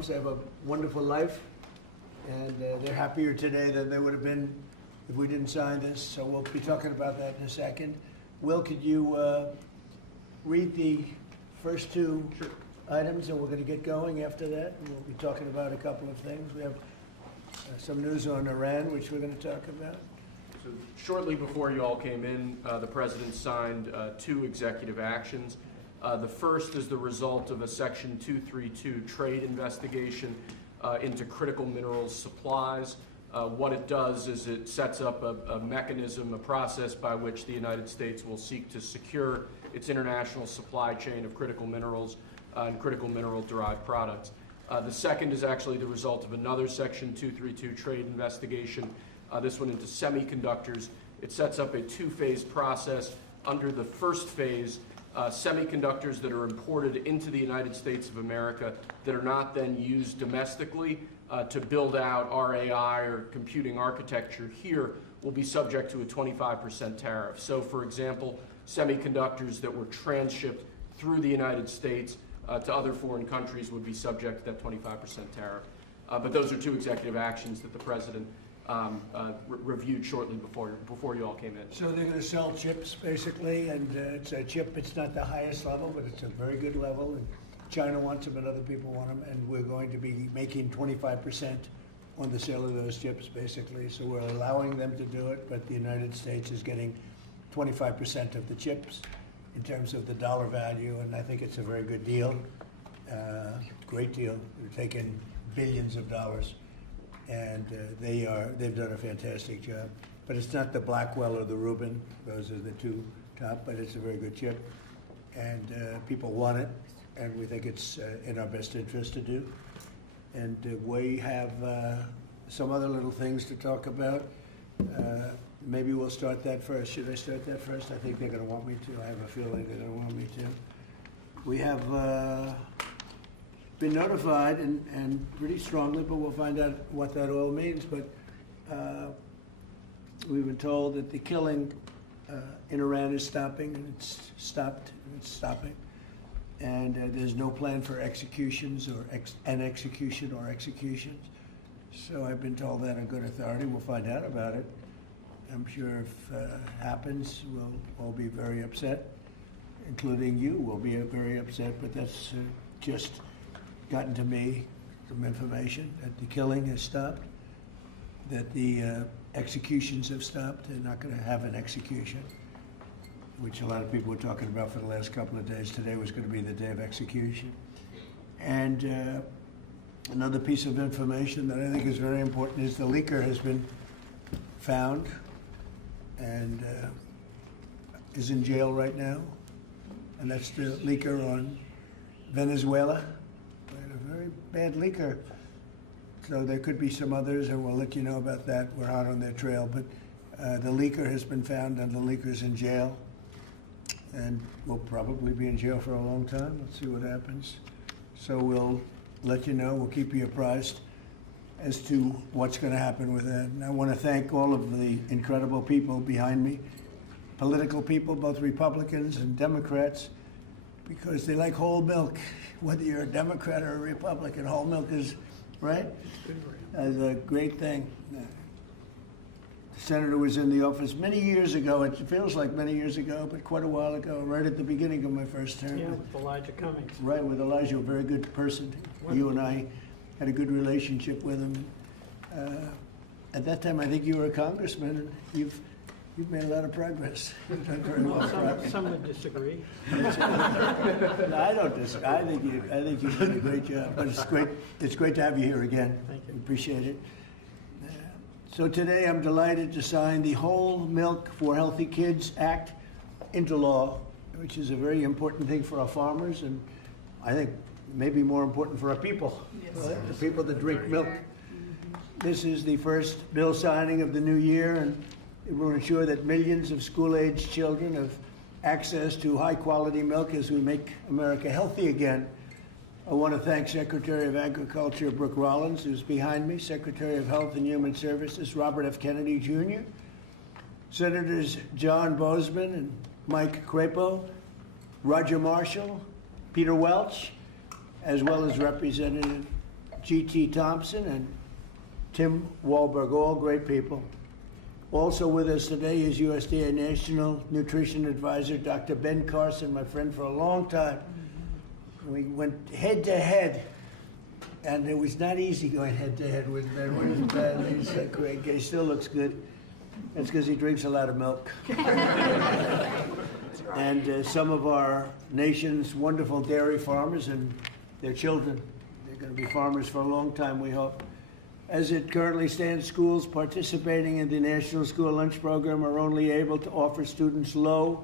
farms. They have a wonderful life, and they're happier today than they would have been if we didn't sign this. So we'll be talking about that in a second. Will, could you read the first two items, and we're going to get going after that. And we'll be talking about a couple of things. We have some news on Iran, which we're going to talk about. So shortly before you all came in, the President signed two executive actions. The first is the result of a Section 232 trade investigation into critical minerals supplies. What it does is it sets up a mechanism, a process by which the United States will seek to secure its international supply chain of critical minerals and critical mineral-derived products. The second is actually the result of another Section 232 trade investigation, this one into semiconductors. It sets up a two-phase process. Under the first phase, semiconductors that are imported into the United States of America that are not then used domestically to build out our AI or computing architecture here will be subject to a 25% tariff. So, for example, semiconductors that were transshipped through the United States to other foreign countries would be subject to that 25% tariff. But those are two executive actions that the President reviewed shortly before you all came in. So they're going to sell chips, basically, and it's a chip. It's not the highest level, but it's a very good level. And China wants them, and other people want them, and we're going to be making 25% on the sale of those chips, basically. So we're allowing them to do it, but the United States is getting 25% of the chips in terms of the dollar value, and I think it's a very good deal, great deal. They're taking billions of dollars, and they've done a fantastic job. But it's not the Blackwell or the Rubin; those are the two top. But it's a very good chip, and people want it, and we think it's in our best interest to do. And we have some other little things to talk about. Maybe we'll start that first. Should I start that first? I think they're going to want me to. I have a feeling they're going to want me to. We have been notified, and pretty strongly, but we'll find out what that all means. But we've been told that the killing in Iran is stopping, and it's stopped, and it's stopping. And there's no plan for executions or an execution or executions. So I've been told that on good authority. We'll find out about it. I'm sure if it happens, we'll all be very upset, including you will be very upset, but that's just gotten to me, some information that the killing has stopped, that the executions have stopped. They're not going to have an execution, which a lot of people were talking about for the last couple of days. Today was going to be the day of execution. And another piece of information that I think is very important is the leaker has been found and is in jail right now. And that's the leaker on Venezuela. A very bad leaker. So there could be some others, and we'll let you know about that. We're out on their trail. But the leaker has been found, and the leaker's in jail. And will probably be in jail for a long time. Let's see what happens. So we'll let you know. We'll keep you apprised as to what's going to happen with that. And I want to thank all of the incredible people behind me, political people, both Republicans and Democrats, because they like whole milk. Whether you're a Democrat or a Republican, whole milk is, right? That's a great thing. The senator was in the office many years ago. It feels like many years ago, but quite a while ago, right at the beginning of my first term. Yeah, with Elijah Cummings. Right, with Elijah, a very good person. You and I had a good relationship with him. At that time, I think you were a congressman, and you've made a lot of progress. You've done very well. Some would disagree. No, I don't disagree. I think you did a great job. But it's great to have you here again. Thank you. Appreciate it. So today, I'm delighted to sign the Whole Milk for Healthy Kids Act into law, which is a very important thing for our farmers, and I think maybe more important for our people, right? The people that drink milk. This is the first bill signing of the new year, and it will ensure that millions of school-aged children have access to high-quality milk as we make America healthy again. I want to thank Secretary of Agriculture Brooke Rollins, who's behind me, Secretary of Health and Human Services Robert F. Kennedy Jr., Senators John Boozman and Mike Crapo, Roger Marshall, Peter Welch, as well as Representative G.T. Thompson and Tim Wahlberg, all great people. Also with us today is USDA National Nutrition Advisor, Dr. Ben Carson, my friend for a long time. We went head to head, and it was not easy going head to head with Ben. He's great. He still looks good. That's because he drinks a lot of milk. And some of our nation's wonderful dairy farmers and their children. They're going to be farmers for a long time, we hope. As it currently stands, schools participating in the National School Lunch Program are only able to offer students low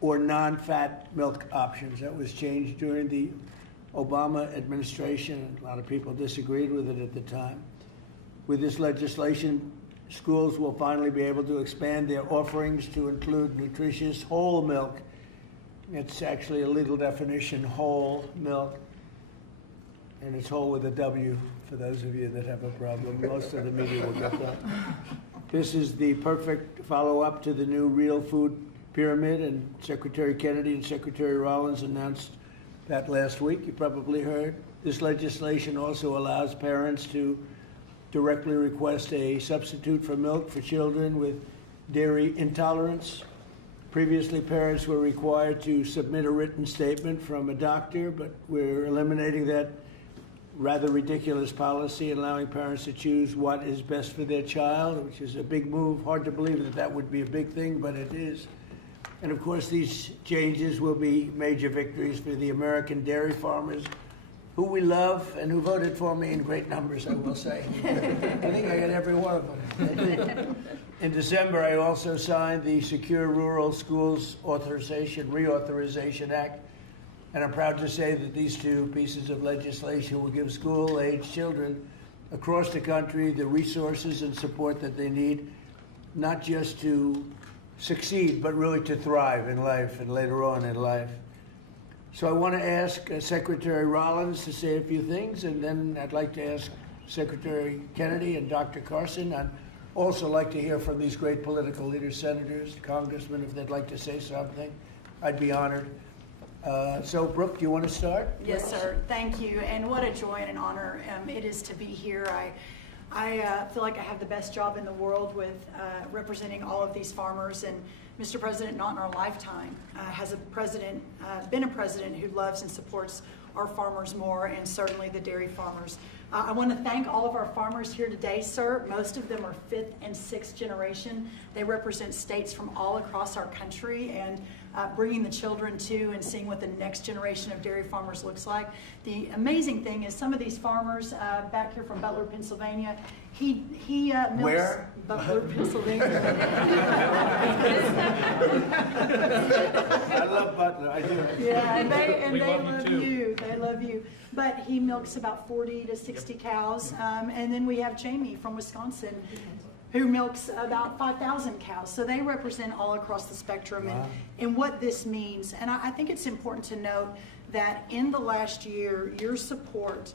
or non-fat milk options. That was changed during the Obama administration. A lot of people disagreed with it at the time. With this legislation, schools will finally be able to expand their offerings to include nutritious whole milk. It's actually a legal definition, whole milk. And it's whole with a W for those of you that have a problem. Most of the media will get that. This is the perfect follow-up to the new Real Food Pyramid, and Secretary Kennedy and Secretary Rollins announced that last week. You probably heard. This legislation also allows parents to directly request a substitute for milk for children with dairy intolerance. Previously, parents were required to submit a written statement from a doctor, but we're eliminating that rather ridiculous policy, allowing parents to choose what is best for their child, which is a big move. Hard to believe that that would be a big thing, but it is. And of course, these changes will be major victories for the American dairy farmers, who we love and who voted for me in great numbers, I will say. I think I got every one of them. In December, I also signed the Secure Rural Schools Reauthorization Act. And I'm proud to say that these two pieces of legislation will give school-age children across the country the resources and support that they need, not just to succeed, but really to thrive in life and later on in life. So I want to ask Secretary Rollins to say a few things, and then I'd like to ask Secretary Kennedy and Dr. Carson. I'd also like to hear from these great political leaders, senators, congressmen, if they'd like to say something. I'd be honored. So, Brooke, do you want to start? Yes, sir. Thank you. And what a joy and an honor it is to be here. I feel like I have the best job in the world with representing all of these farmers. And Mr. President, not in our lifetime, has been a president who loves and supports our farmers more, and certainly the dairy farmers. I want to thank all of our farmers here today, sir. Most of them are 5th and 6th generation. They represent states from all across our country, and bringing the children to and seeing what the next generation of dairy farmers looks like. The amazing thing is some of these farmers back here from Butler, Pennsylvania, he milks. Where? Butler, Pennsylvania. I love Butler, I do. Yeah, and they love you. They love you. But he milks about 40 to 60 cows. And then we have Jamie from Wisconsin, who milks about 5,000 cows. So they represent all across the spectrum. Wow. And what this means. And I think it's important to note that in the last year, your support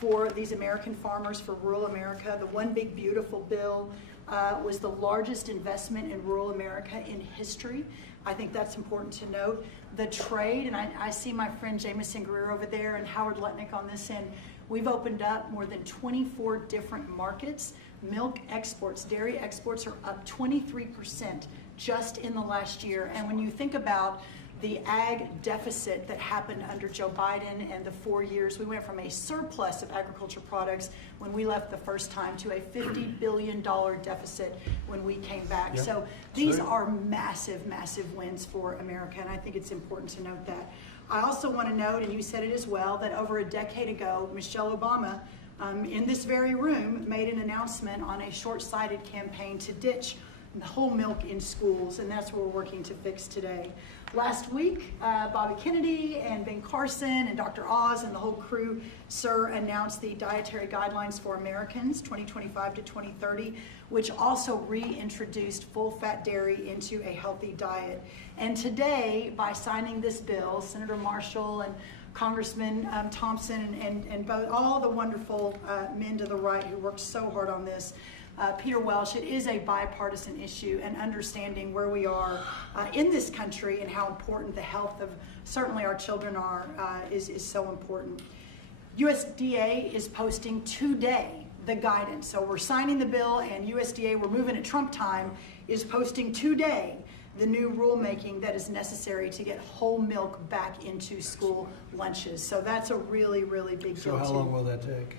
for these American farmers, for rural America, the One Big Beautiful bill was the largest investment in rural America in history. I think that's important to note. The trade, and I see my friend Jameson Greer over there and Howard Lutnick on this end. We've opened up more than 24 different markets. Milk exports, dairy exports are up 23% just in the last year. And when you think about the ag deficit that happened under Joe Biden and the 4 years, we went from a surplus of agriculture products when we left the first time to a $50 billion deficit when we came back. Yep. So these are massive, massive wins for America, and I think it's important to note that. I also want to note, and you said it as well, that over a decade ago, Michelle Obama, in this very room, made an announcement on a short-sighted campaign to ditch whole milk in schools, and that's what we're working to fix today. Last week, Bobby Kennedy and Ben Carson and Dr. Oz and the whole crew, sir, announced the Dietary Guidelines for Americans 2025 to 2030, which also reintroduced full-fat dairy into a healthy diet. And today, by signing this bill, Senator Marshall and Congressman Thompson and both, all the wonderful men to the right who worked so hard on this, Peter Welsh, it is a bipartisan issue, and understanding where we are in this country and how important the health of certainly our children are is so important. USDA is posting today the guidance. So we're signing the bill, and USDA, we're moving at Trump time, is posting today the new rulemaking that is necessary to get whole milk back into school lunches. So that's a really, really big deal. So how long will that take?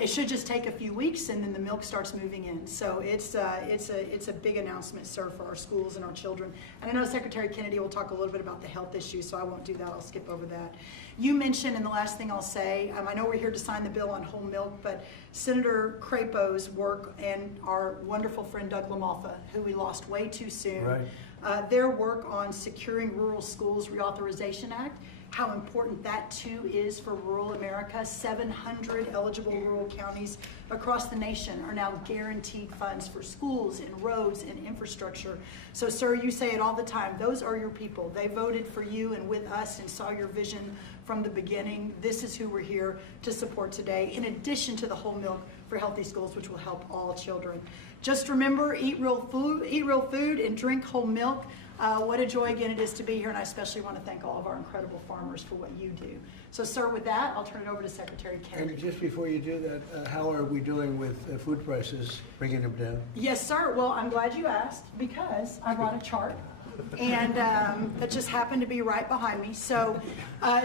It should just take a few weeks, and then the milk starts moving in. So it's a big announcement, sir, for our schools and our children. And I know Secretary Kennedy will talk a little bit about the health issues, so I won't do that. I'll skip over that. You mentioned, and the last thing I'll say, I know we're here to sign the bill on whole milk, but Senator Crapo's work and our wonderful friend Doug LaMalfa, who we lost way too soon, Right. their work on securing Rural Schools Reauthorization Act, how important that too is for rural America. 700 eligible rural counties across the nation are now guaranteed funds for schools and roads and infrastructure. So sir, you say it all the time, those are your people. They voted for you and with us and saw your vision from the beginning. This is who we're here to support today, in addition to the whole milk for healthy schools, which will help all children. Just remember, eat real food and drink whole milk. What a joy again it is to be here, and I especially want to thank all of our incredible farmers for what you do. So sir, with that, I'll turn it over to Secretary Kennedy. And just before you do that, how are we doing with food prices, bringing them down? Yes, sir. Well, I'm glad you asked, because I brought a chart, and that just happened to be right behind me. So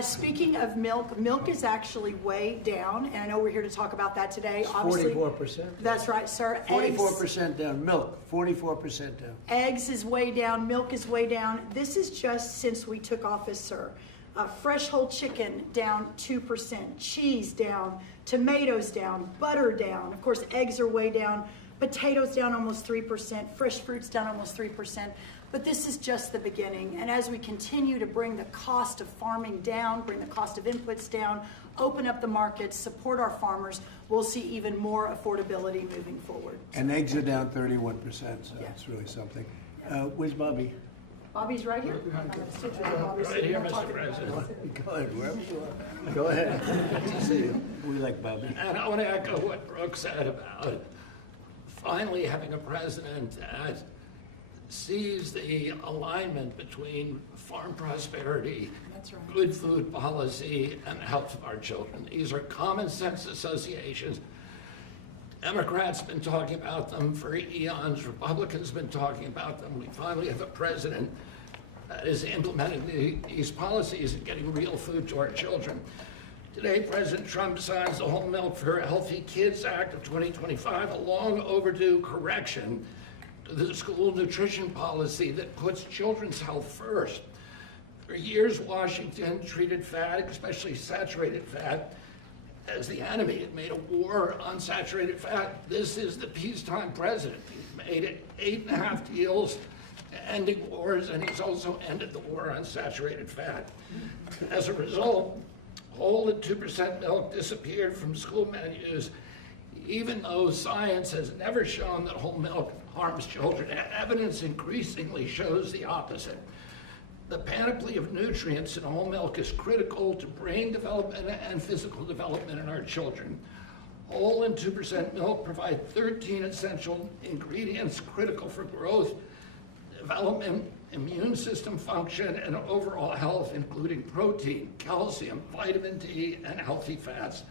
speaking of milk, milk is actually way down, and I know we're here to talk about that today. It's Obviously, 44%. That's right, sir. 44% down. Milk, 44% down. Eggs is way down, milk is way down. This is just since we took office, sir. Fresh whole chicken down 2%, cheese down, tomatoes down, butter down. Of course, eggs are way down, potatoes down almost 3%, fresh fruits down almost 3%. But this is just the beginning. And as we continue to bring the cost of farming down, bring the cost of inputs down, open up the markets, support our farmers, we'll see even more affordability moving forward. And eggs are down 31%, so Yeah. it's really something. Where's Bobby? Bobby's right here. I'm gonna sit with Bobby so Right we here, don't talk Mr. about President. it. Go ahead, wherever you are. Go ahead. Good to see you. We like Bobby. And I want to echo what Brooke said about finally having a president that sees the alignment between farm prosperity, That's right. good food policy, and the health of our children. These are common sense associations. Democrats have been talking about them for eons. Republicans have been talking about them. We finally have a president that is implementing these policies and getting real food to our children. Today, President Trump signs the Whole Milk for Healthy Kids Act of 2025, a long overdue correction to the school nutrition policy that puts children's health first. For years, Washington treated fat, especially saturated fat, as the enemy. It made a war on saturated fat. This is the peacetime president. He's made it 8.5 deals ending wars, and he's also ended the war on saturated fat. As a result, whole and 2% milk disappeared from school menus, even though science has never shown that whole milk harms children. Evidence increasingly shows the opposite. The panoply of nutrients in whole milk is critical to brain development and physical development in our children. Whole and 2% milk provide 13 essential ingredients critical for growth, development, immune system function, and overall health, including protein, calcium, vitamin D, and healthy fats.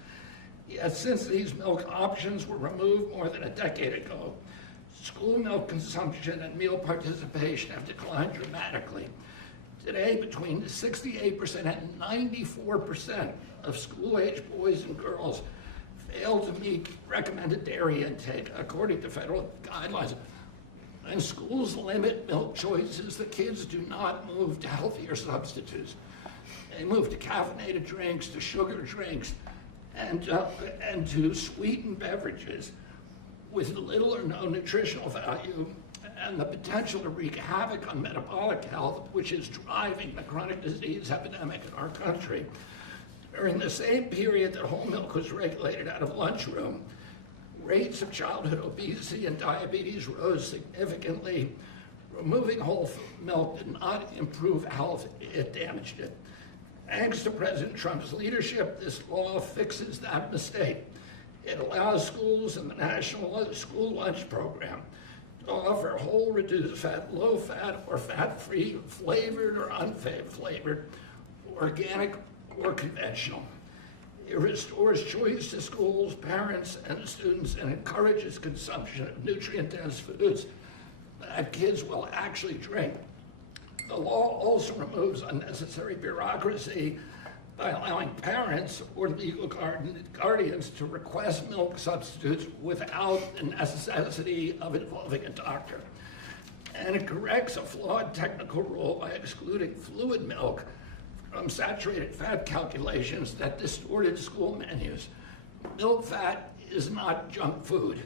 Yet since these milk options were removed more than a decade ago, school milk consumption and meal participation have declined dramatically. Today, between 68% and 94% of school-age boys and girls fail to meet recommended dairy intake, according to federal guidelines. And schools limit milk choices. The kids do not move to healthier substitutes. They move to caffeinated drinks, to sugar drinks, and to sweetened beverages with little or no nutritional value and the potential to wreak havoc on metabolic health, which is driving the chronic disease epidemic in our country. During the same period that whole milk was regulated out of lunchroom, rates of childhood obesity and diabetes rose significantly. Removing whole milk did not improve health, it damaged it. Thanks to President Trump's leadership, this law fixes that mistake. It allows schools in the National School Lunch Program to offer whole reduced fat, low fat, or fat-free, flavored or unflavored, organic or conventional. It restores choice to schools, parents, and students, and encourages consumption of nutrient-dense foods that kids will actually drink. The law also removes unnecessary bureaucracy by allowing parents or legal guardians to request milk substitutes without the necessity of involving a doctor. And it corrects a flawed technical rule by excluding fluid milk from saturated fat calculations that distorted school menus. Milk fat is not junk food.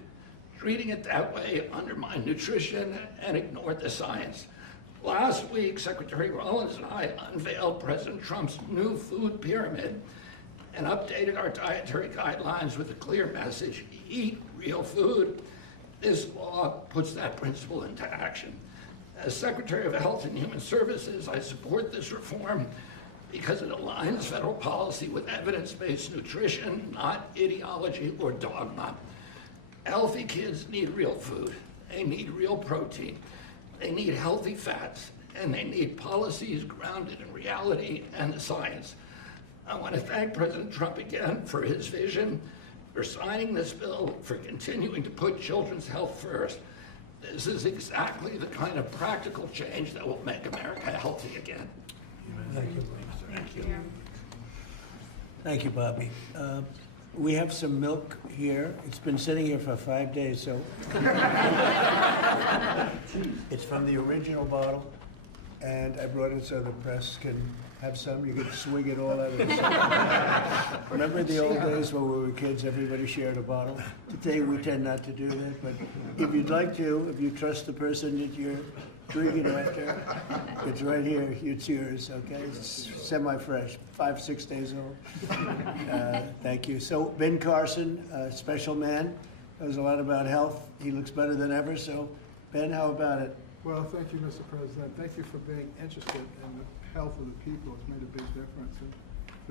Treating it that way undermined nutrition and ignored the science. Last week, Secretary Rollins and I unveiled President Trump's new food pyramid and updated our dietary guidelines with a clear message: eat real food. This law puts that principle into action. As Secretary of Health and Human Services, I support this reform because it aligns federal policy with evidence-based nutrition, not ideology or dogma. Healthy kids need real food. They need real protein. They need healthy fats, and they need policies grounded in reality and the science. I want to thank President Trump again for his vision, for signing this bill, for continuing to put children's health first. This is exactly the kind of practical change that will make America healthy again. Thank you. Thank you. Thank you, Bobby. We have some milk here. It's been sitting here for 5 days, so. It's from the original bottle, and I brought it so the press can have some. You can swig it all out of the Remember the old days when we were kids, everybody shared a bottle? Today, we tend not to do that, but if you'd like to, if you trust the person that you're drinking after, it's right here, it's yours, okay? It's semi-fresh, 5-6 days old. Thank you. So Ben Carson, special man, knows a lot about health. He looks better than ever, so Ben, how about it? Well, thank you, Mr. President. Thank you for being interested in the health of the people. It's made a big difference in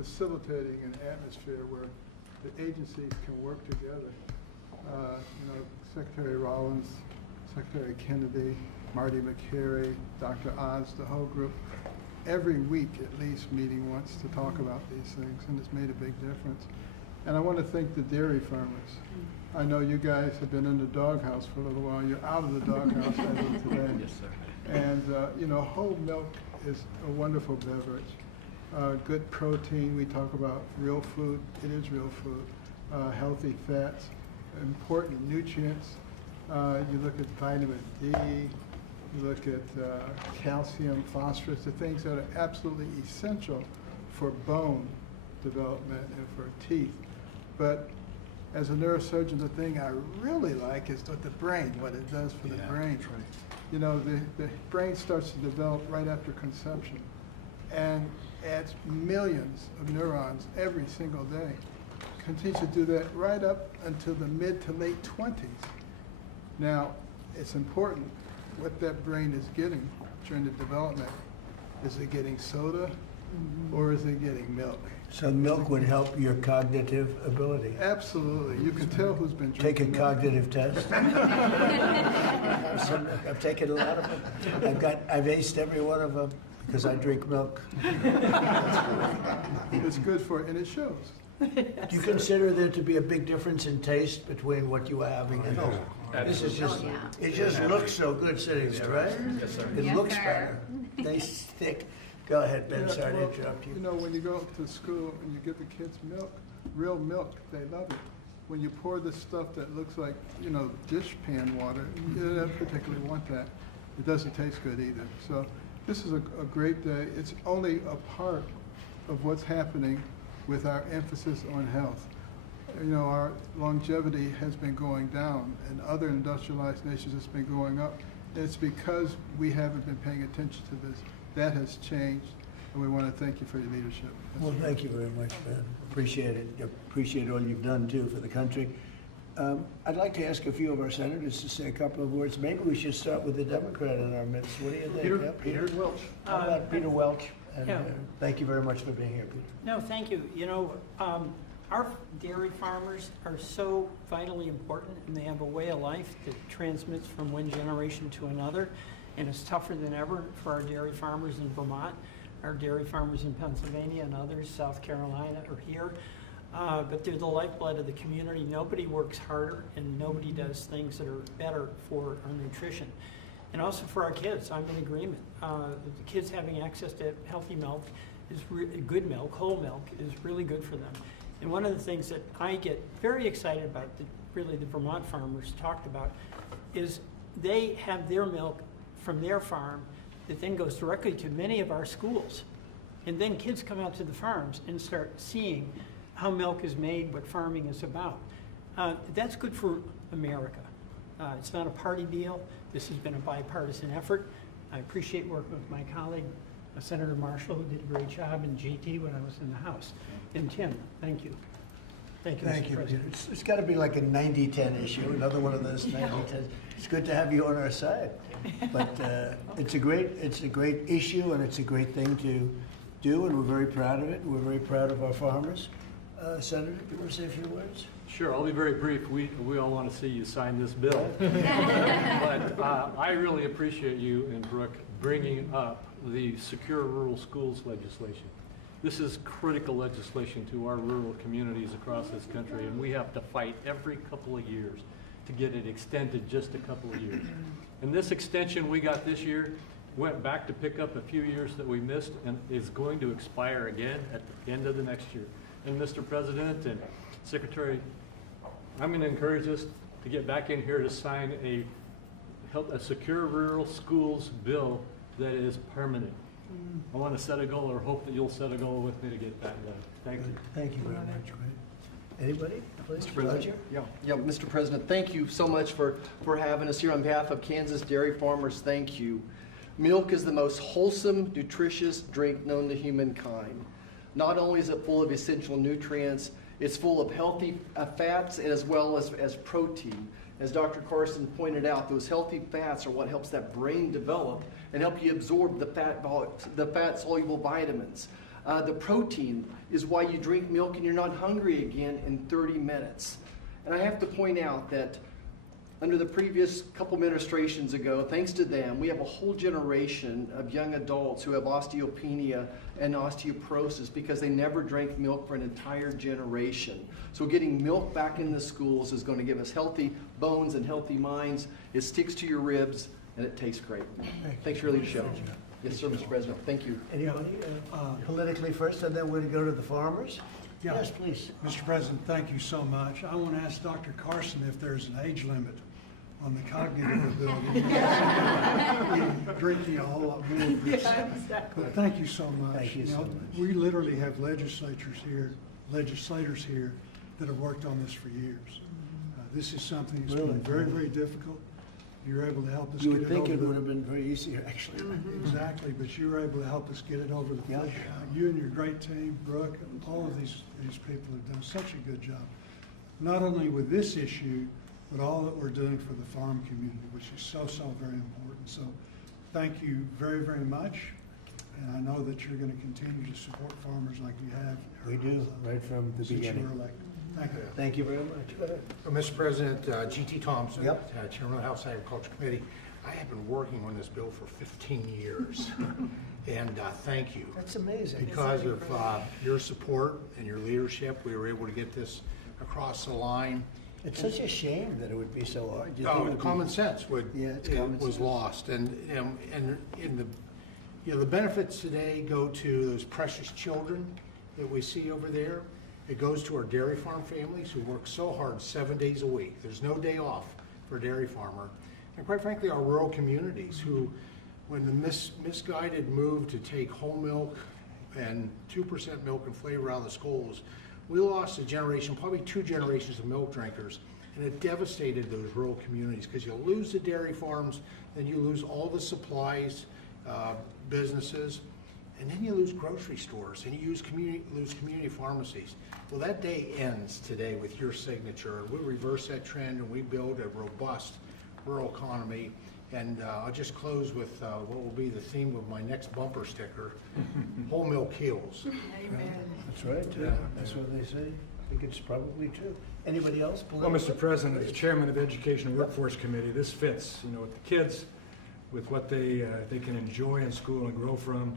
facilitating an atmosphere where the agencies can work together. Secretary Rollins, Secretary Kennedy, Marty McCary, Dr. Oz, the whole group, every week at least meeting once to talk about these things, and it's made a big difference. And I want to thank the dairy farmers. I know you guys have been in the doghouse for a little while. You're out of the doghouse as of today. Yes, sir. And, whole milk is a wonderful beverage. Good protein, we talk about real food. It is real food. Healthy fats, important nutrients. You look at vitamin D, you look at calcium, phosphorus, the things that are absolutely essential for bone development and for teeth. But as a neurosurgeon, the thing I really like is what the brain, what it does for the brain. The brain starts to develop right after conception and adds millions of neurons every single day. Continues to do that right up until the mid to late 20s. Now, it's important what that brain is getting during the development. Is it getting soda or is it getting milk? So milk would help your cognitive ability. Absolutely. You can tell who's been Take a drinking milk. cognitive test. I've taken a lot of them. I've aced every one of them because I drink milk. It's good for it, and it shows. Do you consider there to be a big difference in taste between what you are having and this is just, it just looks so good sitting there, right? Yes, sir. It Yes, looks sir. better. Tastes thick. Go ahead, Ben, Yeah, sorry to well, interrupt you. When you go to school and you give the kids milk, real milk, they love it. When you pour this stuff that looks like, dish pan water, you don't particularly want that. It doesn't taste good either. So this is a great day. It's only a part of what's happening with our emphasis on health. Our longevity has been going down, and other industrialized nations it's been going up. And it's because we haven't been paying attention to this. That has changed, and we want to thank you for your leadership. Well, thank you very much, Ben. Appreciate it. Appreciate all you've done, too, for the country. I'd like to ask a few of our senators to say a couple of words. Maybe we should start with the Democrat in our midst. What do you think? Yeah, Peter Welch. How about Peter Welch? And, Yeah. thank you very much for being here, Peter. No, thank you. Our dairy farmers are so vitally important, and they have a way of life that transmits from one generation to another, and it's tougher than ever for our dairy farmers in Vermont, our dairy farmers in Pennsylvania and others, South Carolina, or here. but they're the lifeblood of the community. Nobody works harder and nobody does things that are better for our nutrition. And also for our kids, I'm in agreement. The kids having access to healthy milk is good milk, whole milk, is really good for them. And one of the things that I get very excited about, that really the Vermont farmers talked about, is they have their milk from their farm that then goes directly to many of our schools. And then kids come out to the farms and start seeing how milk is made, what farming is about. That's good for America. It's not a party deal. This has been a bipartisan effort. I appreciate working with my colleague, Senator Marshall, who did a great job, and GT when I was in the House. And Tim, thank you. Thank you, Thank Mr. you, Peter. President. It's got to be like a 90-10 issue, another one of those 90-10. It's good to have you on our side. But it's a great issue, and it's a great thing to do, and we're very proud of it. We're very proud of our farmers. Senator, do you want to say a few words? Sure, I'll be very brief. We all want to see you sign this bill. But I really appreciate you and Brooke bringing up the Secure Rural Schools legislation. This is critical legislation to our rural communities across this country, and we have to fight every couple of years to get it extended just a couple of years. And this extension we got this year went back to pick up a few years that we missed and is going to expire again at the end of the next year. And Mr. President and Secretary, I'm going to encourage us to get back in here to sign a Secure Rural Schools bill that is permanent. I want to set a goal, or hope that you'll set a goal with me to get that done. Thank you. Thank you very much. Anybody? Please, Mr. President. Roger? Yeah, Mr. President, thank you so much for having us here. On behalf of Kansas dairy farmers, thank you. Milk is the most wholesome, nutritious drink known to humankind. Not only is it full of essential nutrients, it's full of healthy fats as well as protein. As Dr. Carson pointed out, those healthy fats are what helps that brain develop and help you absorb the fat-soluble vitamins. The protein is why you drink milk and you're not hungry again in 30 minutes. And I have to point out that under the previous couple administrations ago, thanks to them, we have a whole generation of young adults who have osteopenia and osteoporosis because they never drank milk for an entire generation. So getting milk back in the schools is going to give us healthy bones and healthy minds. It sticks to your ribs and it tastes great. Thanks for your leadership. Yes, sir, Mr. President. Thank you. Anybody? Politically first, and then we're going to go to the farmers. Yeah. Yes, please. Mr. President, thank you so much. I want to ask Dr. Carson if there's an age limit on the cognitive ability. Drinking a whole lot more of this. Yeah, exactly. But thank you so much. Thank you so much. We literally have legislators here that have worked on this for years. This is something that's Really? been very, very difficult. You're able to help us You get would it think over it the... would have been very easy, actually. Exactly, but you were able to help us get it over the Yeah. finish line. You and your great team, Brooke, and all of these people have done such a good job. Not only with this issue, but all that we're doing for the farm community, which is so, so very important. So thank you very, very much. And I know that you're going to continue to support farmers like you have. We do, right from the Since you beginning. were elected. Thank you. Thank you very much. Go ahead. Mr. President, G.T. Thompson, Yep. Chairman of the House Agriculture Committee. I have been working on this bill for 15 years, and thank you. That's amazing. Because of your support and your leadership, we were able to get this across the line. It's such a shame that it would be so hard. You think it would be- Common sense was lost, and in the benefits today go to those precious children that we see over there. It goes to our dairy farm families who work so hard 7 days a week. There's no day off for a dairy farmer. And quite frankly, our rural communities who, when the misguided move to take whole milk and 2% milk and flavor out of the schools, we lost a generation, probably 2 generations of milk drinkers, and it devastated those rural communities because you lose the dairy farms, then you lose all the supplies, businesses, and then you lose grocery stores, and you lose community pharmacies. Well, that day ends today with your signature. We reverse that trend, and we build a robust rural economy. And I'll just close with what will be the theme of my next bumper sticker, whole milk heals. Amen. That's right. Yeah. That's what they say. I think it's probably true. Anybody else? Well, Mr. President, as Chairman of the Education and Workforce Committee, this fits, with the kids, with what they can enjoy in school and grow from.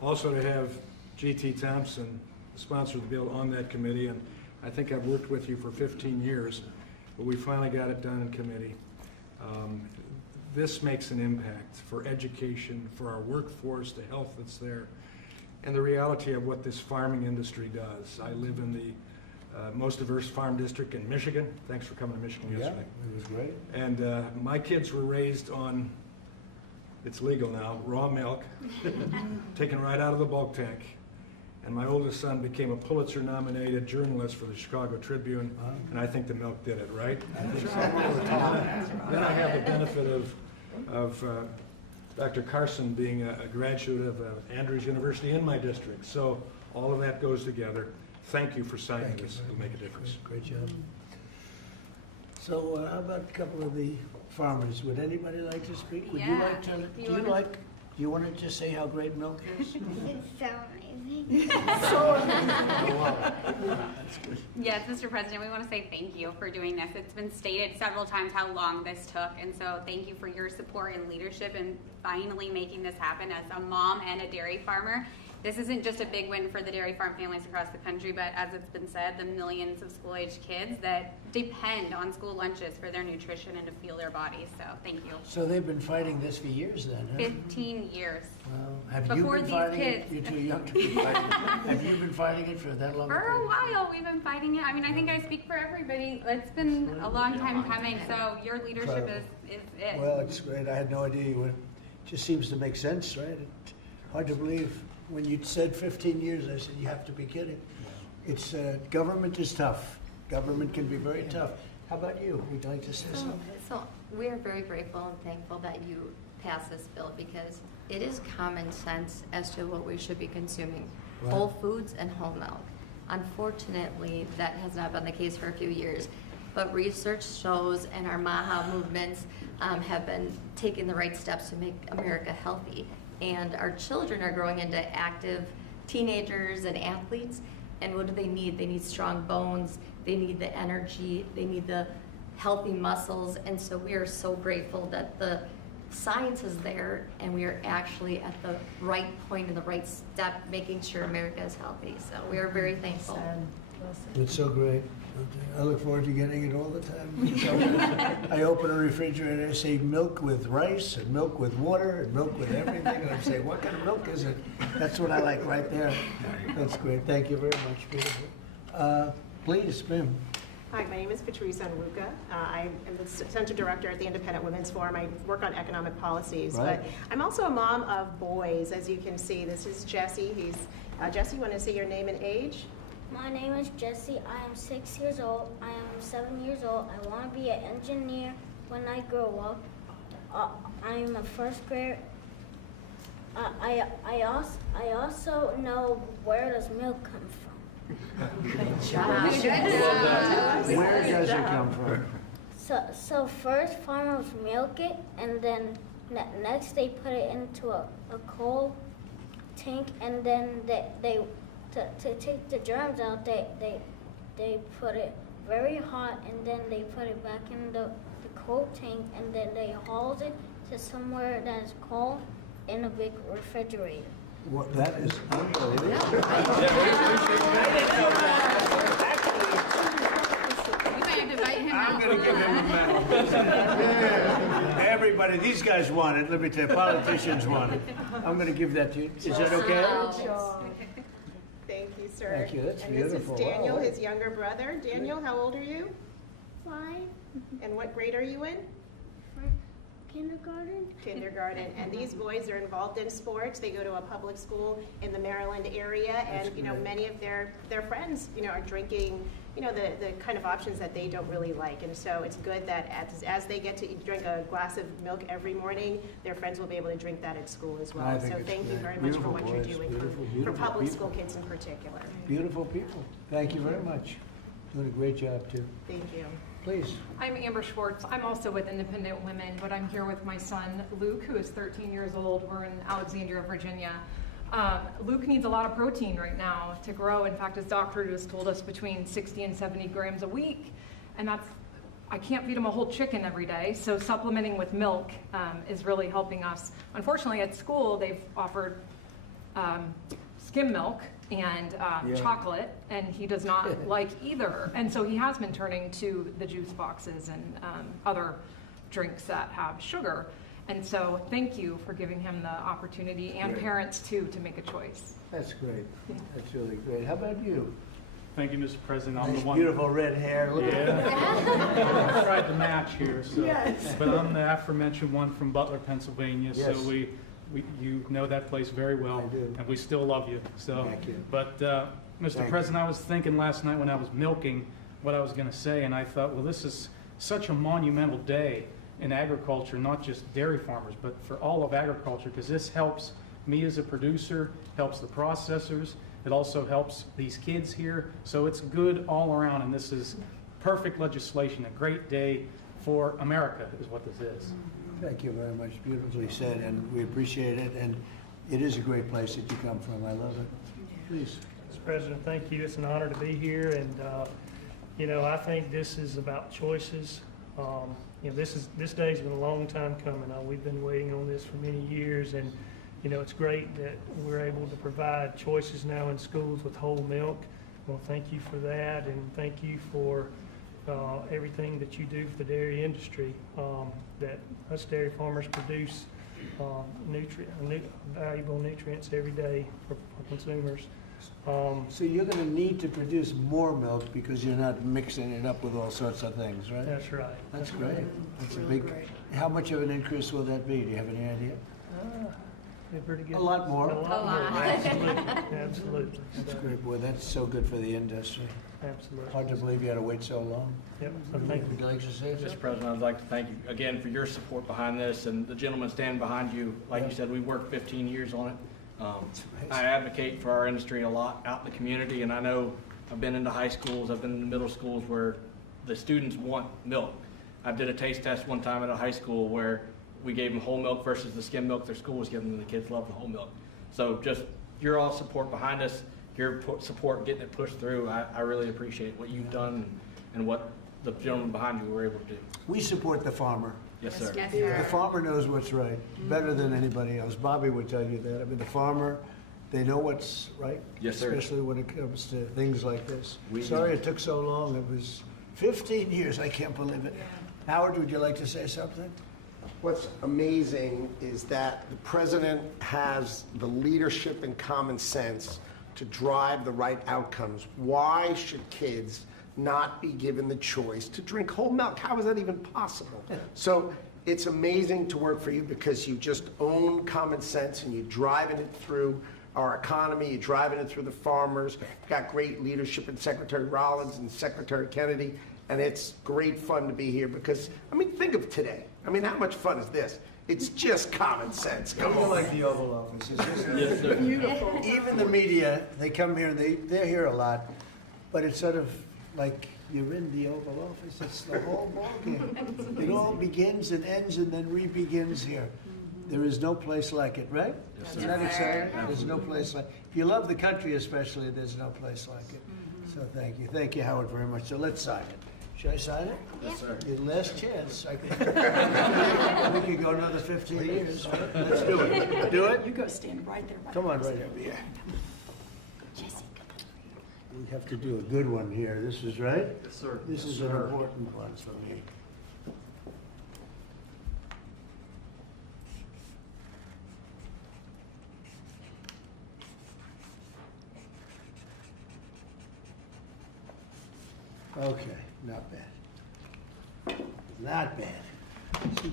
Also to have G.T. Thompson, the sponsor of the bill, on that committee, and I think I've worked with you for 15 years, but we finally got it done in committee. This makes an impact for education, for our workforce, the health that's there, and the reality of what this farming industry does. I live in the most diverse farm district in Michigan. Thanks for coming to Michigan yesterday. It was great. And my kids were raised on, it's legal now, raw milk, taken right out of the bulk tank. And my oldest son became a Pulitzer-nominated journalist for the Chicago Tribune, and I think the milk did it, right? Then I have the benefit of Dr. Carson being a graduate of Andrews University in my district. So all of that goes together. Thank you for signing this. It'll make a difference. Great job. So how about a couple of the farmers? Would anybody like to speak? Would you Yeah. like to, do you want to just say how great milk is? It's so amazing. Yes, Mr. President, we want to say thank you for doing this. It's been stated several times how long this took, and so thank you for your support and leadership in finally making this happen. As a mom and a dairy farmer, this isn't just a big win for the dairy farm families across the country, but as it's been said, the millions of school-aged kids that depend on school lunches for their nutrition and to fuel their bodies. So thank you. So they've been fighting this for years then, huh? 15 years. Well, have Before you been these fighting kids. it? You're too young to be fighting it. Have you been fighting it for that long? For a while, we've been fighting it. I mean, I think I speak for everybody. It's been a long time coming, so your leadership is it. Well, it's great. I had no idea you would. Just seems to make sense, right? It's hard to believe. When you said 15 years, I said, you have to be kidding. It's, government is tough. Government can be very tough. How about you? Would you like to say something? So we are very grateful and thankful that you passed this bill because it is common sense as to what we should be consuming. Right. Whole foods and whole milk. Unfortunately, that has not been the case for a few years. But research shows and our MAHA movements have been taking the right steps to make America healthy. And our children are growing into active teenagers and athletes. And what do they need? They need strong bones, they need the energy, they need the healthy muscles. And so we are so grateful that the science is there and we are actually at the right point in the right step, making sure America is healthy. So we are very thankful. It's so great. I look forward to getting it all the time. I open a refrigerator, I say milk with rice and milk with water and milk with everything, and I say, what kind of milk is it? That's what I like right there. That's great. Thank you very much. Beautiful. Please, ma'am. Hi, my name is Patrice Enruca. I am the Center Director at the Independent Women's Forum. I work on economic policies, Right. but I'm also a mom of boys, as you can see. This is Jesse. Jesse, you want to say your name and age? My name is Jesse. I am 6 years old. I am 7 years old. I want to be an engineer when I grow up. I am a first grader. I also know where does milk come from. Good job. Where does it come from? So first farmers milk it, and then next they put it into a coal tank, and then they to take the germs out, they put it very hot, and then they put it back in the coal tank, and then they haul it to somewhere that is cold in a big refrigerator. What, that is unbelievable. We might have to invite him I'm out. going to give him a medal. Everybody, these guys want it. Let me tell you, politicians want it. I'm going to give that to you. Is that okay? Thank you, sir. Thank you. That's and beautiful. This is Daniel, Wow. his younger brother. Daniel, how old are you? 5. And what grade are you in? Kindergarten. Kindergarten. And these boys are involved in sports. They go to a public school in the Maryland area, and many of their friends are drinking the kind of options that they don't really like. And so it's good that as they get to drink a glass of milk every morning, their friends will be able to drink that at school as well. I think So it's thank you great. very much Beautiful for what boys. you're doing Beautiful, for beautiful public people. school kids in particular. Beautiful people. Thank you very much. Doing a great job, too. Thank you. Please. I'm Amber Schwartz. I'm also with Independent Women, but I'm here with my son, Luke, who is 13 years old. We're in Alexandria, Virginia. Luke needs a lot of protein right now to grow. In fact, his doctor just told us between 60 and 70 grams a week. And I can't feed him a whole chicken every day, so supplementing with milk is really helping us. Unfortunately, at school, they've offered skim milk, and chocolate, and he does not like either. And so he has been turning to the juice boxes and other drinks that have sugar. And so thank you for giving him the opportunity, and parents too, to make a choice. That's great. That's really great. How about you? Thank you, Mr. President. I'm Nice, the one. beautiful red hair. Look at that. I tried to match here, so. Yes. But I'm the aforementioned one from Butler, Pennsylvania, Yes. so you know that place very well. I do. And we still love you, so. Thank you. But, Mr. Thank President, I was thinking last night when I was milking what I was gonna say, and I thought, well, this is such a monumental day in agriculture, not just dairy farmers, but for all of agriculture, because this helps me as a producer, helps the processors, it also helps these kids here, so it's good all around, and this is perfect legislation, a great day for America is what this is. Thank you very much. Beautifully said, and we appreciate it. And it is a great place that you come from. I love it. Please. Mr. President, thank you. It's an honor to be here, and you know, I think this is about choices. You know, this day's been a long time coming. We've been waiting on this for many years, and you know, it's great that we're able to provide choices now in schools with whole milk. Well, thank you for that, and thank you for everything that you do for the dairy industry. That us dairy farmers produce valuable nutrients every day for consumers. So you're going to need to produce more milk because you're not mixing it up with all sorts of things, right? That's right. That's great. That's a really big. great. How much of an increase will that be? Do you have any idea? They're pretty good. A lot more. A lot more. Absolutely. Absolutely. That's great. Boy, that's so good for the industry. Absolutely. Hard to believe you had to wait so long. Yep. So thank you. Would you like to say Mr. something? President, I'd like to thank you again for your support behind this, and the gentleman standing behind you. Like you said, we worked 15 years on it. I advocate for our industry a lot out in the community, and I know I've been into high schools, I've been in the middle schools where the students want milk. I did a taste test one time at a high school where we gave them whole milk versus the skim milk their school was giving them. The kids love the whole milk. So just your all support behind us, your support getting it pushed through, I really appreciate what you've done and what the gentleman behind you were able to do. We support the farmer. Yes, sir. Yes, sir. The farmer knows what's right, better than anybody else. Bobby would tell you that. I mean, the farmer, they know what's right. Yes, sir. Especially when it comes to things like this. We- Sorry it took so long. It was 15 years. I can't believe it. Howard, would you like to say something? What's amazing is that the president has the leadership and common sense to drive the right outcomes. Why should kids not be given the choice to drink whole milk? How is that even possible? So it's amazing to work for you because you just own common sense and you're driving it through our economy, you're driving it through the farmers. You've got great leadership in Secretary Rollins and Secretary Kennedy, and it's great fun to be here because, I mean, think of today. I mean, how much fun is this? It's just common sense. Come on. Like the Oval Office. It's just Yes, sir. Beautiful. Even the media, they come here and they're here a lot, but it's sort of like you're in the Oval Office. It's the whole ballgame. It all begins and ends and then re-begins here. There is no place like it, right? Yes, Isn't that exciting? There's no place like. If you love the country especially, there's no place like it. So thank you. Thank you, Howard, very much. So let's sign it. Should I sign it? Yes, sir. Your last chance. We could go another 15 years. Right? Let's do it. Do it? You go stand right there. Come on, right over here. We have to do a good one here. This is right? Yes, sir. This is an important one for me. Okay, not bad. Not bad. See,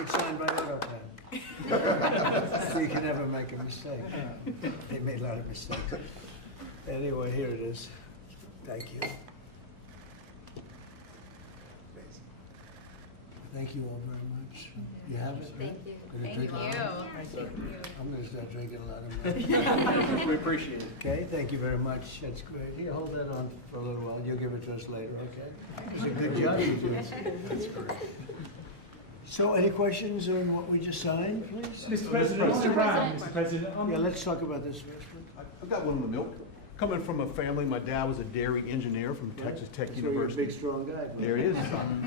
it's signed by auto pen. So you can never make a mistake. They made a lot of mistakes. Anyway, here it is. Thank you. Thank you all very much. You have it? Thank you. Thank you. I'm going to start drinking a lot of milk. We appreciate it. Okay, thank you very much. That's great. Here, hold that on for a little while. You'll give it to us later, okay? It's a good job you did. That's great. So, any questions on what we just signed, please? Mr. President, Mr. President, Yeah, let's talk about this first. I've got one on the milk. coming from a family, my dad was a dairy engineer from Texas Tech That's why you're a University. big, strong guy. There it is.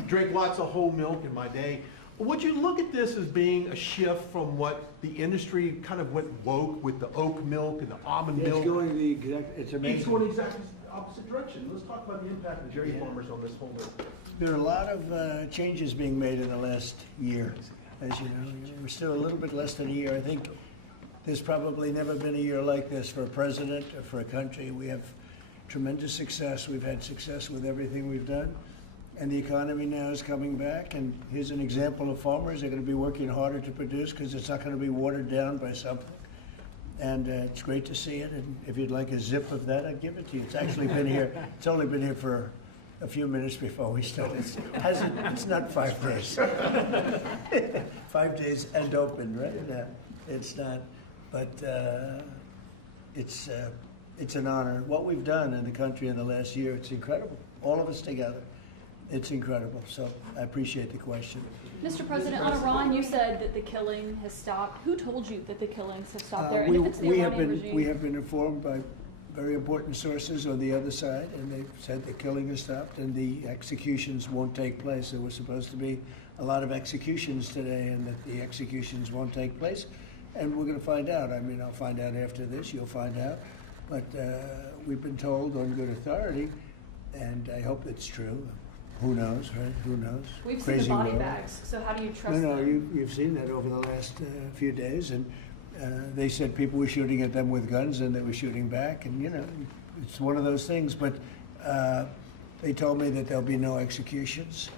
Drink lots of whole milk in my day. Would you look at this as being a shift from what the industry kind of went woke with the oat milk and the almond milk? It's going the exact, it's amazing. It's going exactly the opposite direction. Let's talk about the impact of dairy farmers on this whole thing. There are a lot of changes being made in the last year, as you know. We're still a little bit less than a year. I think there's probably never been a year like this for a president or for a country. We have tremendous success. We've had success with everything we've done. And the economy now is coming back. And here's an example of farmers. They're going to be working harder to produce because it's not going to be watered down by something. And it's great to see it. And if you'd like a zip of that, I'd give it to you. It's actually been here. It's only been here for a few minutes before we started. It's not 5 days. 5 days and open, right? No, it's not. But it's an honor. What we've done in the country in the last year, it's incredible. All of us together. It's incredible. So I appreciate the question. Mr. President, on Iran, you said that the killing has stopped. Who told you that the killings have stopped there? And if it's the Iranian regime? We have been informed by very important sources on the other side, and they've said the killing has stopped and the executions won't take place. There was supposed to be a lot of executions today, and that the executions won't take place. And we're going to find out. I mean, I'll find out after this. You'll find out. But we've been told on good authority, and I hope it's true. Who knows, right? Who knows? We've seen the body bags, so how do you trust No, them? you've seen that over the last few days, and they said people were shooting at them with guns, and they were shooting back, and you know, it's one of those things. But they told me that there'll be no executions,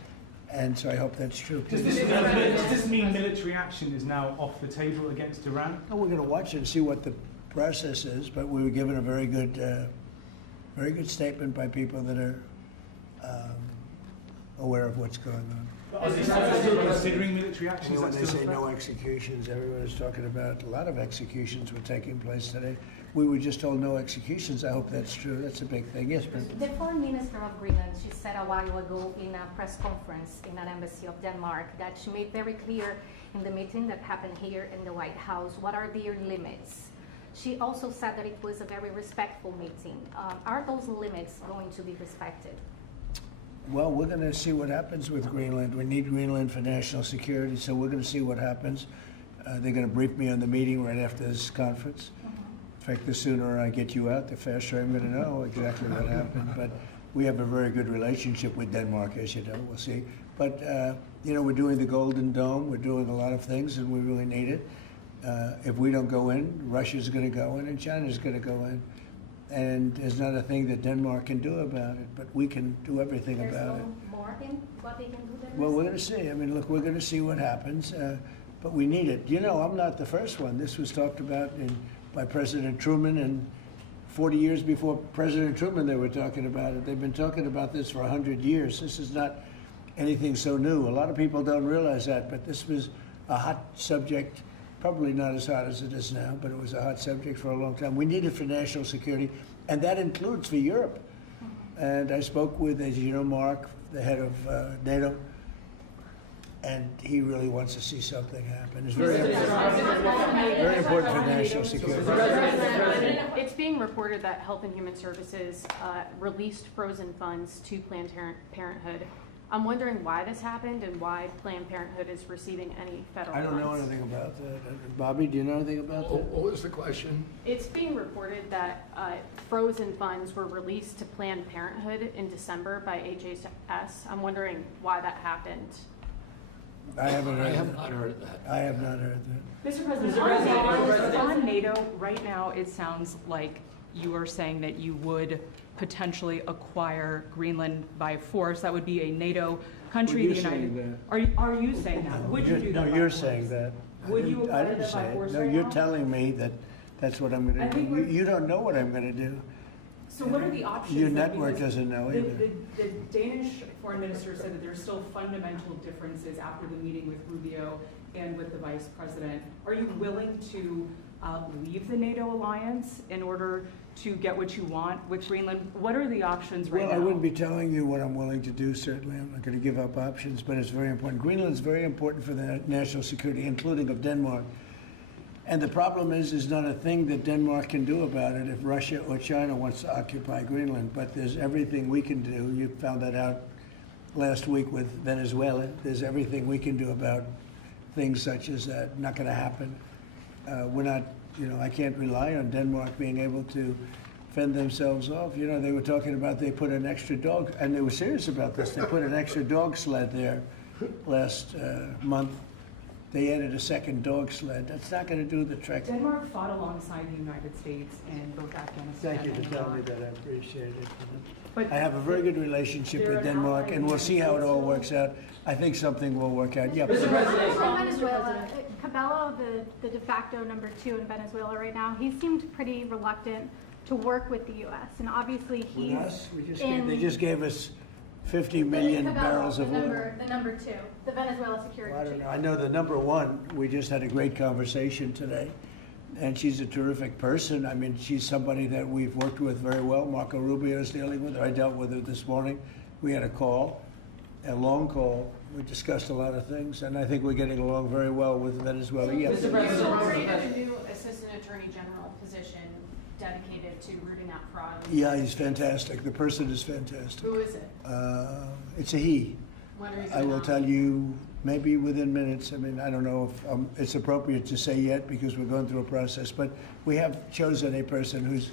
and so I hope that's true. Does this mean military action is now off the table against Iran? No, we're going to watch it and see what the process is, but we were given a very good statement by people that are aware of what's going on. Is Israel still considering military action? When they say no executions, everyone is talking about a lot of executions were taking place today. We were just told no executions. I hope that's true. That's a big thing. Yes, but The Foreign Minister of Greenland, she said a while ago in a press conference in an embassy of Denmark that she made very clear in the meeting that happened here in the White House what are their limits. She also said that it was a very respectful meeting. Are those limits going to be respected? well, we're going to see what happens with Greenland. We need Greenland for national security, so we're going to see what happens. They're going to brief me on the meeting right after this conference. In fact, the sooner I get you out, the faster I'm going to know exactly what happened. But we have a very good relationship with Denmark, as you know. We'll see. But, you know, we're doing the Golden Dome. We're doing a lot of things, and we really need it. If we don't go in, Russia's going to go in, and China's going to go in. And there's not a thing that Denmark can do about it, but we can do everything about it. There's no more in what they can do there? Well, we're going to see. I mean, look, we're going to see what happens, but we need it. You know, I'm not the first one. This was talked about by President Truman, and 40 years before President Truman, they were talking about it. They've been talking about this for 100 years. This is not anything so new. A lot of people don't realize that, but this was a hot subject. Probably not as hot as it is now, but it was a hot subject for a long time. We need it for national security, and that includes for Europe. And I spoke with, as you know, Mark, the head of NATO, and he really wants to see something happen. It's very important for national security. It's being reported that Health and Human Services released frozen funds to Planned Parenthood. I'm wondering why this happened and why Planned Parenthood is receiving any federal funds. I don't know anything about that. Bobby, do you know anything about that? What was the question? It's being reported that frozen funds were released to Planned Parenthood in December by HHS. I'm wondering why that happened. I haven't heard that. I have not heard that. Mr. President, on NATO, right now it sounds like you are saying that you would potentially acquire Greenland by force. That would be a NATO country. Well, you're saying that. Are you saying that? Would you do that? No, you're saying that. Would you I acquire didn't that by say force it. No, right you're now? telling me that that's what I'm going to do. You don't know what I'm going to do. So what are the options? Your then? network Because doesn't know the, either. the Danish foreign minister said that there's still fundamental differences after the meeting with Rubio and with the vice president. Are you willing to leave the NATO alliance in order to get what you want with Greenland? What are the options right now? Well, I wouldn't be telling you what I'm willing to do, certainly. I'm not going to give up options, but it's very important. Greenland's very important for the national security, including of Denmark. And the problem is, there's not a thing that Denmark can do about it if Russia or China wants to occupy Greenland. But there's everything we can do. You found that out last week with Venezuela. There's everything we can do about things such as that. Not going to happen. We're not, I can't rely on Denmark being able to fend themselves off. They were talking about they put an extra dog, and they were serious about this. They put an extra dog sled there last month. They added a second dog sled. That's not going to do the trick. Denmark fought alongside the United States in both Afghanistan Thank you and for telling me Iraq. that. I appreciate it. But I have a very good relationship they're with an Denmark, ally and we'll of the see how it United all States. works out. I think something will work out. Yeah. Venezuela, Cabello, the de facto number 2 in Venezuela right now, he seemed pretty reluctant to work with the U.S. And obviously he's With us? They just gave us 50 million Cabello, barrels of oil. the number 2, the Venezuela security Well, I don't chief. know. I know the number 1. We just had a great conversation today, and she's a terrific person. I mean, she's somebody that we've worked with very well. Marco Rubio is dealing with her. I dealt with her this morning. We had a call, a long call. We discussed a lot of things, and I think we're getting along very well with Venezuela. Yeah. Mr. President, created a new Assistant Attorney General position dedicated to rooting out fraud. Yeah, he's fantastic. The person is fantastic. Who is it? It's a he. When are you I gonna will announce tell you maybe within minutes. I mean, I don't know if it's appropriate to say yet because we're going through a process, but we have chosen a person who's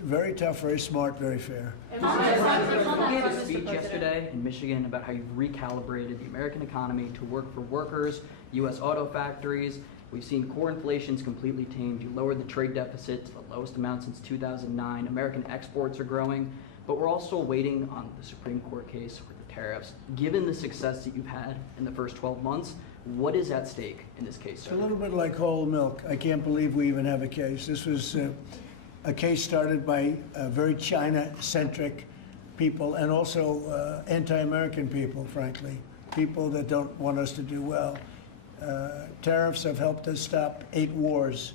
very tough, very smart, very fair. You gave a speech yesterday in Michigan about how you've recalibrated the American economy to work for workers, U.S. auto factories. We've seen core inflation's completely tamed. You lowered the trade deficit to the lowest amount since 2009. American exports are growing, but we're also waiting on the Supreme Court case for the tariffs. Given the success that you've had in the first 12 months, what is at stake in this case, It's sir? a little bit like whole milk. I can't believe we even have a case. This was a case started by very China-centric people and also anti-American people, frankly, people that don't want us to do well. Tariffs have helped us stop 8 wars.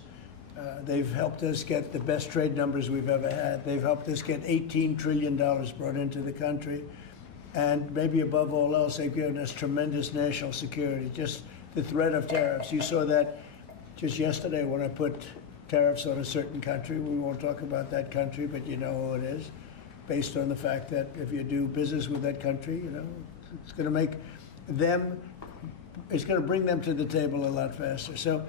They've helped us get the best trade numbers we've ever had. They've helped us get $18 trillion brought into the country. And maybe above all else, they've given us tremendous national security, just the threat of tariffs. You saw that just yesterday when I put tariffs on a certain country. We won't talk about that country, but you know who it is, based on the fact that if you do business with that country, it's going to make them, it's going to bring them to the table a lot faster. So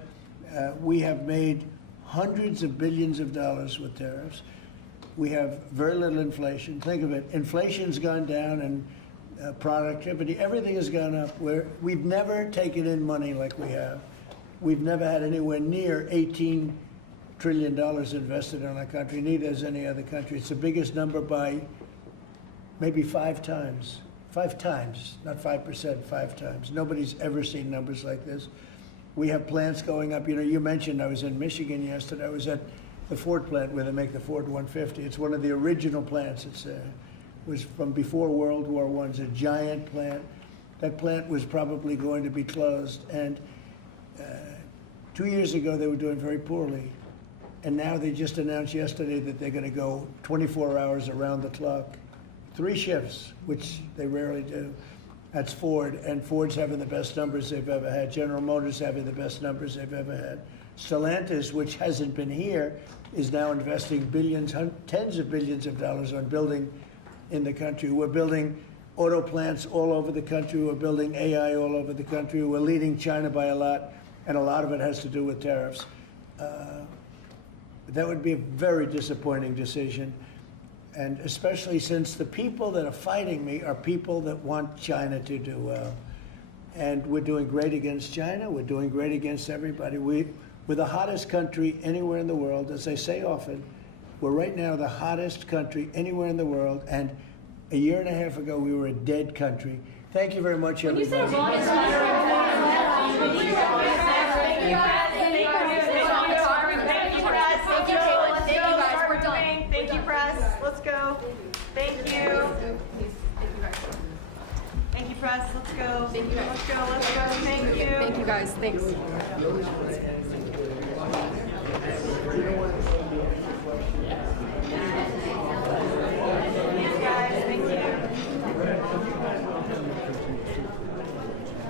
we have made hundreds of billions of dollars with tariffs. We have very little inflation. Think of it. Inflation's gone down and productivity, everything has gone up. We've never taken in money like we have. We've never had anywhere near $18 trillion invested in our country. Neither has any other country. It's the biggest number by maybe 5 times. 5 times, not 5%, 5 times. Nobody's ever seen numbers like this. We have plants going up. You mentioned I was in Michigan yesterday. I was at the Ford plant where they make the Ford 150. It's one of the original plants. It was from before World War I. It's a giant plant. That plant was probably going to be closed. And 2 years ago, they were doing very poorly. And now they just announced yesterday that they're going to go 24 hours around the clock. 3 shifts, which they rarely do. That's Ford, and Ford's having the best numbers they've ever had. General Motors having the best numbers they've ever had. Stellantis, which hasn't been here, is now investing billions, tens of billions of dollars on building in the country. We're building auto plants all over the country. We're building AI all over the country. We're leading China by a lot, and a lot of it has to do with tariffs. That would be a very disappointing decision. And especially since the people that are fighting me are people that want China to do well. And we're doing great against China. We're doing great against everybody. We're the hottest country anywhere in the world. As I say often, we're right now the hottest country anywhere in the world. And a year and a half ago, we were a dead country. Thank you very much, everybody. Thank you, press. Let's go. Thank you. Thank you, press. Let's go. Thank you. Let's go. Let's go. Thank you. Thank you, guys. Thanks.